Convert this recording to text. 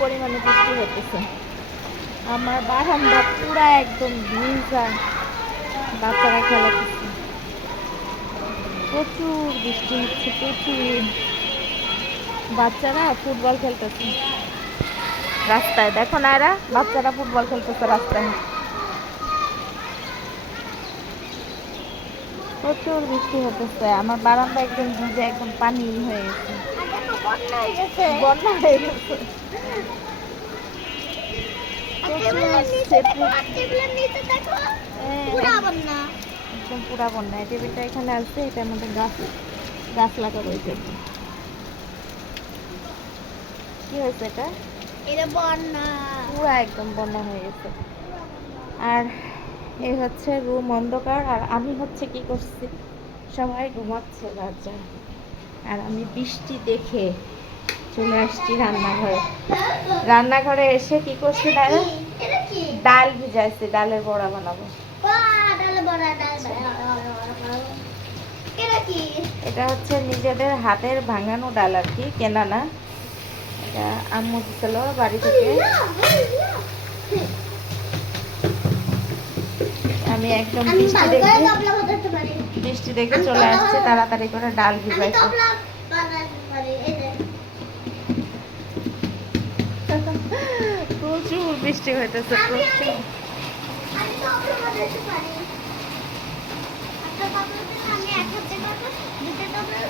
পরিমাণে বৃষ্টি হতেছে। আমার বারান্দা পুরা একদম ভিজা, বাচ্চারা খেলা করছে। প্রচুর বৃষ্টি হচ্ছে, প্রচুর। বাচ্চারা ফুটবল খেলতেছে রাস্তায়, দেখো না এরা বাচ্চারা ফুটবল খেলতেছে রাস্তায়। প্রচুর বৃষ্টি হতেছে, আমার বারান্দা একদম ভিজে, একদম পানি হয়ে গেছে, বন্যা হয়ে গেছে। একদম পুরা বন্যা। এই টেবিলটা এখানে আসছে, এটার মধ্যে গাছ গাছ লাগাবো। এটা কি হয়েছে? এটা বন্যা পুরা একদম বন্যা হয়ে গেছে। আর এই হচ্ছে রুম অন্ধকার, আর আমি হচ্ছে কি করছি, সবাই ঘুমাচ্ছে বাচ্চা, আর আমি বৃষ্টি দেখে চলে আসছি রান্নাঘরে। রান্নাঘরে এসে কি করছি, ডাল ভিজাইছি, ডালের বড়া বানাবো। এটা হচ্ছে নিজেদের হাতের ভাঙানো ডাল আর কি, কেনা না। এটা আম্মু দিছিল বাড়ি থেকে। আমি একদম বৃষ্টি দেখে চলে আসছে, তাড়াতাড়ি করে ডাল ভিজাইছি। প্রচুর বৃষ্টি হইতেছে, প্রচুর।